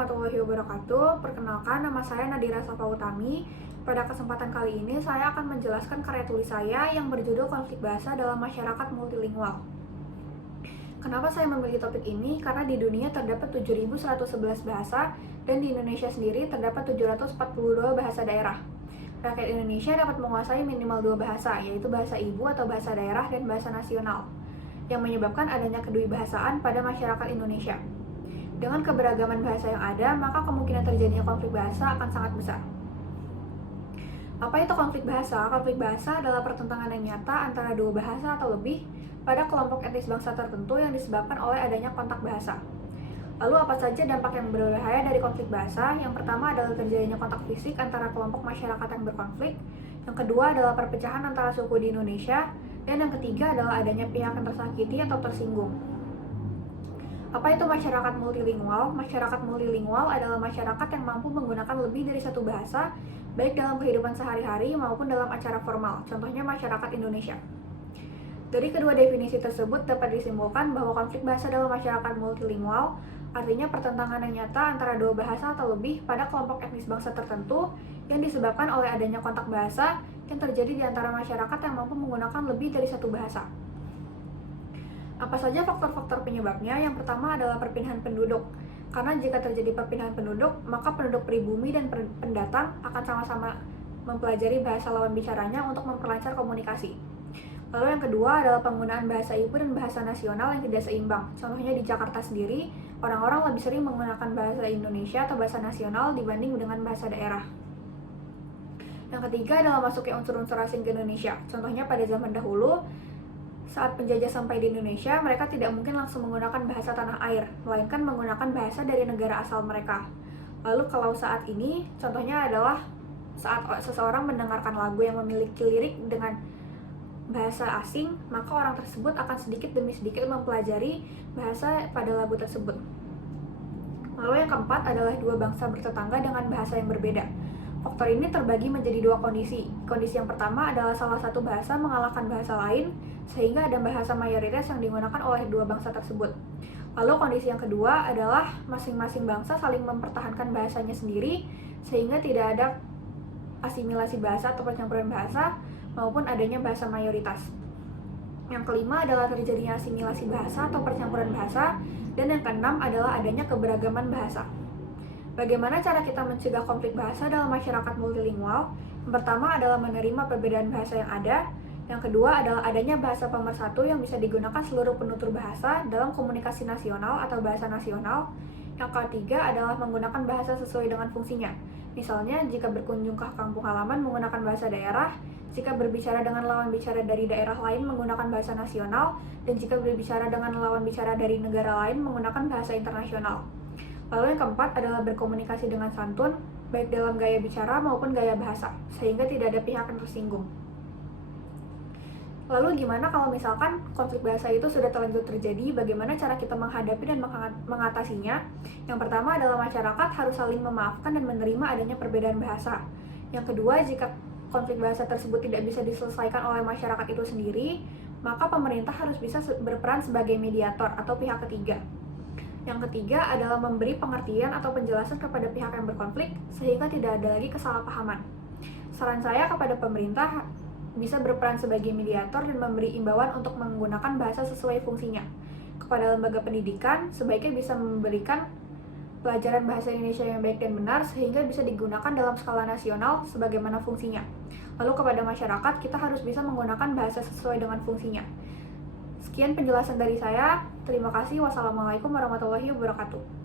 warahmatullahi wabarakatuh. Perkenalkan, nama saya Nadira Safa Utami. Pada kesempatan kali ini, saya akan menjelaskan karya tulis saya yang berjudul Konflik Bahasa dalam Masyarakat Multilingual. Kenapa saya memilih topik ini? Karena di dunia terdapat 7.111 bahasa, dan di Indonesia sendiri terdapat 742 bahasa daerah. Rakyat Indonesia dapat menguasai minimal 2 bahasa, yaitu bahasa ibu atau bahasa daerah dan bahasa nasional, yang menyebabkan adanya kedewibahasaan pada masyarakat Indonesia. Dengan keberagaman bahasa yang ada, maka kemungkinan terjadinya konflik bahasa akan sangat besar. Apa itu konflik bahasa? Konflik bahasa adalah pertentangan yang nyata antara dua bahasa atau lebih pada kelompok etnis bangsa tertentu yang disebabkan oleh adanya kontak bahasa. Lalu apa saja dampak yang berbahaya dari konflik bahasa? Yang pertama adalah terjadinya kontak fisik antara kelompok masyarakat yang berkonflik. Yang kedua adalah perpecahan antara suku di Indonesia. Dan yang ketiga adalah adanya pihak yang tersakiti atau tersinggung. Apa itu masyarakat multilingual? Masyarakat multilingual adalah masyarakat yang mampu menggunakan lebih dari satu bahasa, baik dalam kehidupan sehari-hari maupun dalam acara formal, contohnya masyarakat Indonesia. Dari kedua definisi tersebut dapat disimpulkan bahwa konflik bahasa dalam masyarakat multilingual artinya pertentangan yang nyata antara dua bahasa atau lebih pada kelompok etnis bangsa tertentu yang disebabkan oleh adanya kontak bahasa yang terjadi di antara masyarakat yang mampu menggunakan lebih dari satu bahasa. Apa saja faktor-faktor penyebabnya? Yang pertama adalah perpindahan penduduk. Karena jika terjadi perpindahan penduduk, maka penduduk pribumi dan pendatang akan sama-sama mempelajari bahasa lawan bicaranya untuk memperlancar komunikasi. Lalu yang kedua adalah penggunaan bahasa ibu dan bahasa nasional yang tidak seimbang. Contohnya di Jakarta sendiri, orang-orang lebih sering menggunakan bahasa Indonesia atau bahasa nasional dibanding dengan bahasa daerah. Yang ketiga adalah masuknya unsur-unsur asing ke Indonesia. Contohnya pada zaman dahulu, saat penjajah sampai di Indonesia, mereka tidak mungkin langsung menggunakan bahasa tanah air, melainkan menggunakan bahasa dari negara asal mereka. Lalu kalau saat ini, contohnya adalah saat seseorang mendengarkan lagu yang memiliki lirik dengan bahasa asing, maka orang tersebut akan sedikit demi sedikit mempelajari bahasa pada lagu tersebut. Lalu yang keempat adalah dua bangsa bertetangga dengan bahasa yang berbeda. Faktor ini terbagi menjadi dua kondisi. Kondisi yang pertama adalah salah satu bahasa mengalahkan bahasa lain, sehingga ada bahasa mayoritas yang digunakan oleh dua bangsa tersebut. Lalu kondisi yang kedua adalah masing-masing bangsa saling mempertahankan bahasanya sendiri, sehingga tidak ada asimilasi bahasa atau percampuran bahasa, maupun adanya bahasa mayoritas. Yang kelima adalah terjadinya asimilasi bahasa atau percampuran bahasa, dan yang keenam adalah adanya keberagaman bahasa. Bagaimana cara kita mencegah konflik bahasa dalam masyarakat multilingual? Yang pertama adalah menerima perbedaan bahasa yang ada. Yang kedua adalah adanya bahasa pemersatu yang bisa digunakan seluruh penutur bahasa dalam komunikasi nasional atau bahasa nasional. Yang ketiga adalah menggunakan bahasa sesuai dengan fungsinya. Misalnya, jika berkunjung ke kampung halaman menggunakan bahasa daerah, jika berbicara dengan lawan bicara dari daerah lain menggunakan bahasa nasional, dan jika berbicara dengan lawan bicara dari negara lain menggunakan bahasa internasional. Lalu yang keempat adalah berkomunikasi dengan santun, baik dalam gaya bicara maupun gaya bahasa, sehingga tidak ada pihak yang tersinggung. Lalu gimana kalau misalkan konflik bahasa itu sudah terlanjur terjadi, bagaimana cara kita menghadapi dan mengatasinya? Yang pertama adalah masyarakat harus saling memaafkan dan menerima adanya perbedaan bahasa. Yang kedua, jika konflik bahasa tersebut tidak bisa diselesaikan oleh masyarakat itu sendiri, maka pemerintah harus bisa berperan sebagai mediator atau pihak ketiga. Yang ketiga adalah memberi pengertian atau penjelasan kepada pihak yang berkonflik sehingga tidak ada lagi kesalahpahaman. Saran saya kepada pemerintah bisa berperan sebagai mediator dan memberi imbauan untuk menggunakan bahasa sesuai fungsinya. Kepada lembaga pendidikan, sebaiknya bisa memberikan pelajaran bahasa Indonesia yang baik dan benar sehingga bisa digunakan dalam skala nasional sebagaimana fungsinya. Lalu kepada masyarakat, kita harus bisa menggunakan bahasa sesuai dengan fungsinya. Sekian penjelasan dari saya. Terima kasih. Wassalamualaikum warahmatullahi wabarakatuh.